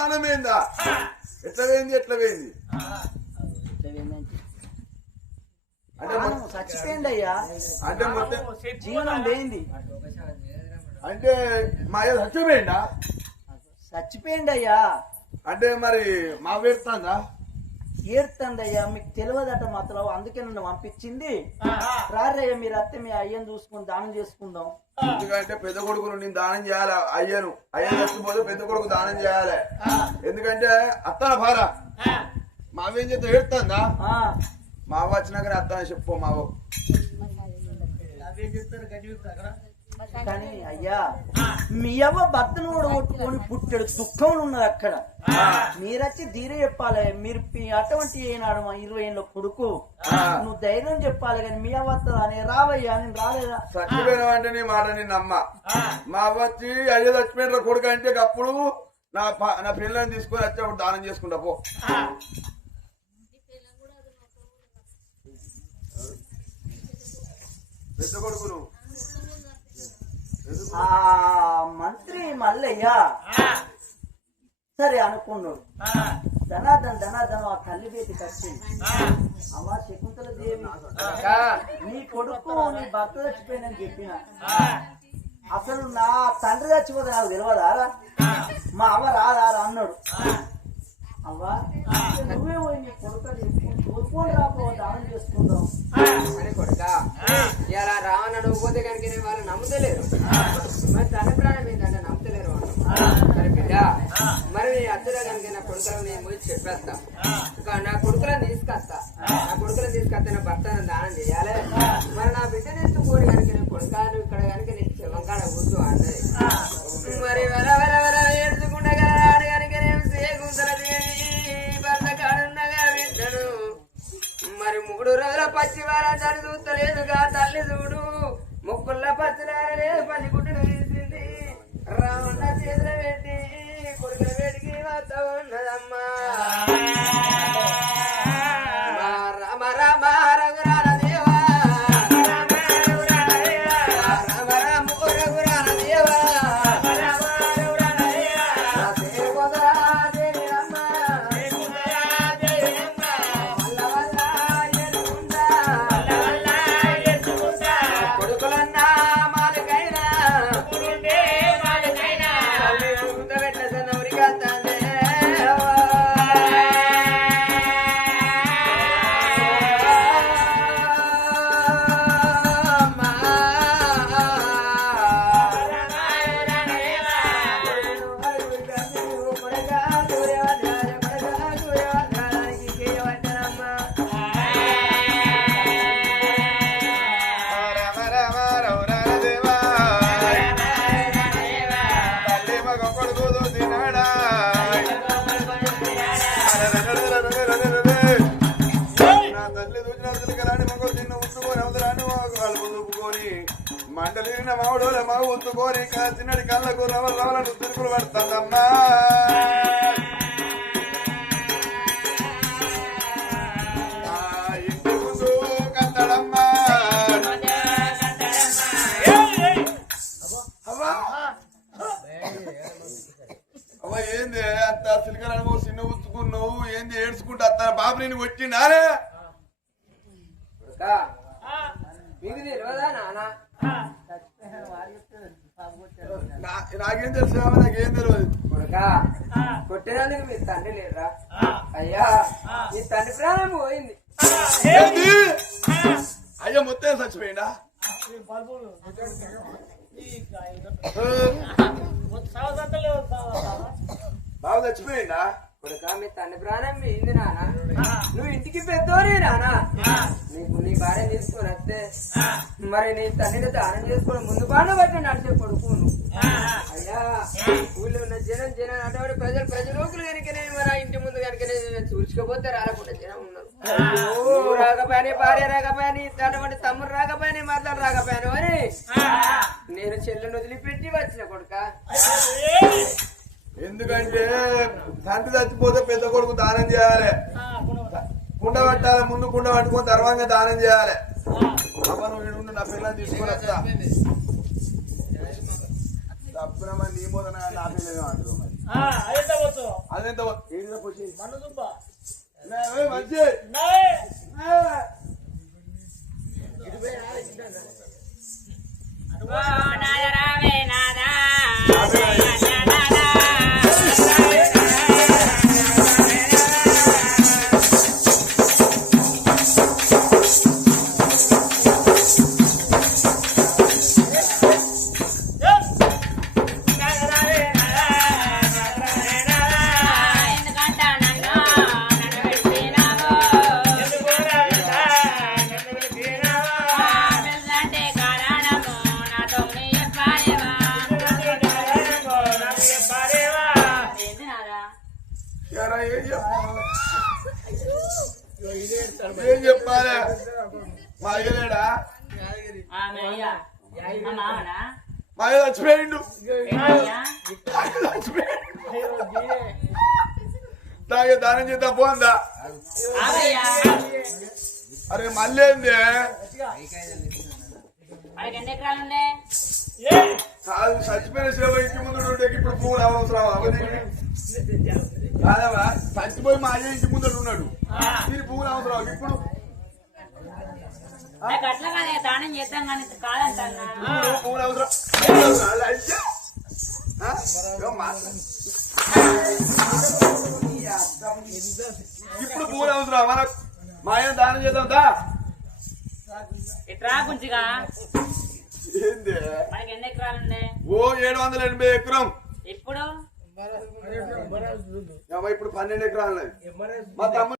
ప్రాణం ఏందా ఎట్లా పోయింది అంటే చచ్చిపోయింది అయ్యా. అంటే మొత్తం జీవనం లేనిది అంటే మా అయ్య చచ్చిపోయింది అయ్యా. అంటే మరి మా వేడుతుందా ఏడుతుంది అయ్యా. మీకు తెలియదట మాత్రం, అందుకే నన్ను పంపించింది. రారయ్యా మీరు అత్తే మీ అయ్యను చూసుకుని దానం చేసుకుందాం. ఎందుకంటే పెద్ద కొడుకును నేను దానం చేయాలి. అయ్యను చచ్చిపోతే పెద్ద కొడుకు దానం చేయాలి. ఎందుకంటే అత్తన భార మావేం చేస్తే ఏడుతుందా? మావ వచ్చినాకనే అత్తన చెప్పు మావు. కానీ అయ్యా మీ అవ్వ భర్తను కూడా కొట్టుకొని పుట్టాడు, దుఃఖంలో ఉన్నది అక్కడ. మీరొచ్చి ధీరే చెప్పాలి. మీరు అటువంటి అయినాడు మా 20 ఏళ్ళ కొడుకు, నువ్వు ధైర్యం చెప్పాలి. కానీ మీ అవ్వ అని రావయ్యా. నేను రాలేదా? చచ్చిపోయిన అంటే నీ మాట నిన్న అమ్మ మా అవ్వ వచ్చి అయ్యో చచ్చిపోయిన కొడుకు అంటే అప్పుడు నా పిల్లల్ని తీసుకొని వచ్చేప్పుడు దానం చేసుకుంటా పో. పెద్ద కొడుకును మంత్రి మల్లయ్య సరే అనుకున్నాడు. ధనాధన్ ఆ తల్లి బేటికి వచ్చింది. అమ్మ శకుంతల దేవి నీ కొడుకు నీ భర్త చచ్చిపోయిందని చెప్పిన. అసలు నా తండ్రి చచ్చిపోతే నాకు తెలియదారా? మా అవ్వ రారా అన్నాడు. అవ్వ నువ్వే పోయి నీ కొడుకు చూసుకొని రాపో, దానం చేసుకుందాం అని. కొడుక ఇలా రావని అడగపోతే కనుక వాళ్ళు నమ్ముతలేరు. మరి తన ప్రాణం ఏంటంటే నమ్ముతలేరు వాళ్ళు. సరే బిడ్డ, మరి నీ అత్తలో కనుక నా కొడుకులను నేను పోయి చెప్పేస్తా. నా కొడుకులను తీసుకొస్తా. నా కొడుకులను తీసుకొస్తే నా భర్తను దానం చేయాలి. మరి నా బిడ్డ నేర్చుకోని కనుక నేను కొడుకాను ఇక్కడ కనుక నేను చెవంకాడ కూర్చో అన్నది. మరి వెల వెల వెల ఏడ్చుకుండగా కనుక నేను సేకుంతల దేవి భర్త కాడున్నగా వింటాను. మరి 3 రోజుల పచ్చి వారాన్ని చూస్తలేదుగా తల్లి చూడు. ముక్కుల పచ్చిలారలేదు పని గుడ్డును తీసింది. రావణ చేతుల పెట్టి కొడుకుల వేడికి వస్తా ఉన్నదమ్మా. రామ రామ రఘురాల దేవా, రామ రామ రఘురాల దేవా, మంటలిన మావుడోల మావు ఉత్తుకోని చిన్నడి కళ్ళకు రవలను తిరుపులు పడుతుందమ్మా. ఇంటి ముందు కట్టడమ్మా. అవ్వ ఏంది అంత సిలికలను చిన్న ఉత్తుకున్నావు? ఏంది ఏడ్చుకుంటా అత్త బాబు నేను వచ్చిండానే? మీకు తెలియదా నాన్న? నాకేం తెలుసు? నాకేం తెలియదు. కొట్టినందుకు మీ తండ్రి లేరా? అయ్యా మీ తండ్రి ప్రాణం పోయింది. అయ్యా మొత్తం చచ్చిపోయిందా? బాబు చచ్చిపోయిందా? కొడుక మీ తండ్రి ప్రాణం పోయింది నాన్న. నువ్వు ఇంటికి పెద్దోరే నాన్న. నీ భార్య తీసుకొని వస్తే మరి నీ తండ్రిని దానం చేసుకుని ముందు బాగా బట్టి నడిచే కొడుకును. అయ్యా ఊళ్ళో ఉన్న జనం అటువంటి ప్రజలోకులు కనుకనే మరి ఇంటి ముందు కనుకనే చూసుకోపోతే రాలకుండా జనం ఉన్నారు. నువ్వు రాకపోయాని, భార్య రాకపోయాని, అటువంటి తమ్ముడు రాకపోయాని, మాట్లాడు రాకపోయాను అని నేను చెల్లెని వదిలిపెట్టి వచ్చిన కొడుక. ఎందుకంటే తండ్రి చచ్చిపోతే పెద్ద కొడుకు దానం చేయాలి. కుండ పట్టాలి, ముందు కుండ పట్టుకొని తర్వాత దానం చేయాలి. అమ్మ నువ్వు నా పిల్లల్ని తీసుకొని వస్తా. తప్పున నీ పోతున్నా నా పిల్లలు అంటారు. అదెంత మంచి ఏం చెప్పాలి మా అయ్యలేడా మా అయ్య చచ్చిపోయిండు తాగే దానం చేద్దాం పోందా అరే మళ్ళీ ఏంది కాదు చచ్చిపోయిన సేవ ఇంటి ముందు ఇప్పుడు పువ్వులు అవసరం అవన్నీ కాదమ్మా చచ్చిపోయి మా అయ్య ఇంటి ముందర ఉన్నాడు మీరు పువ్వులు అవసరం ఇప్పుడు దానం చేద్దాం కానీ కాదంటా పువ్వులు అవసరం ఇప్పుడు పువ్వులు అవసరం మన మా ఆయన దానం చేద్దాం దా ఇట్రా కొంచెంగా ఏంది మనకి ఎన్ని ఎకరాలుండే ఓ 780 ఎకరం ఇప్పుడు ఇప్పుడు 12 ఎకరాలు మా తమ్ముడు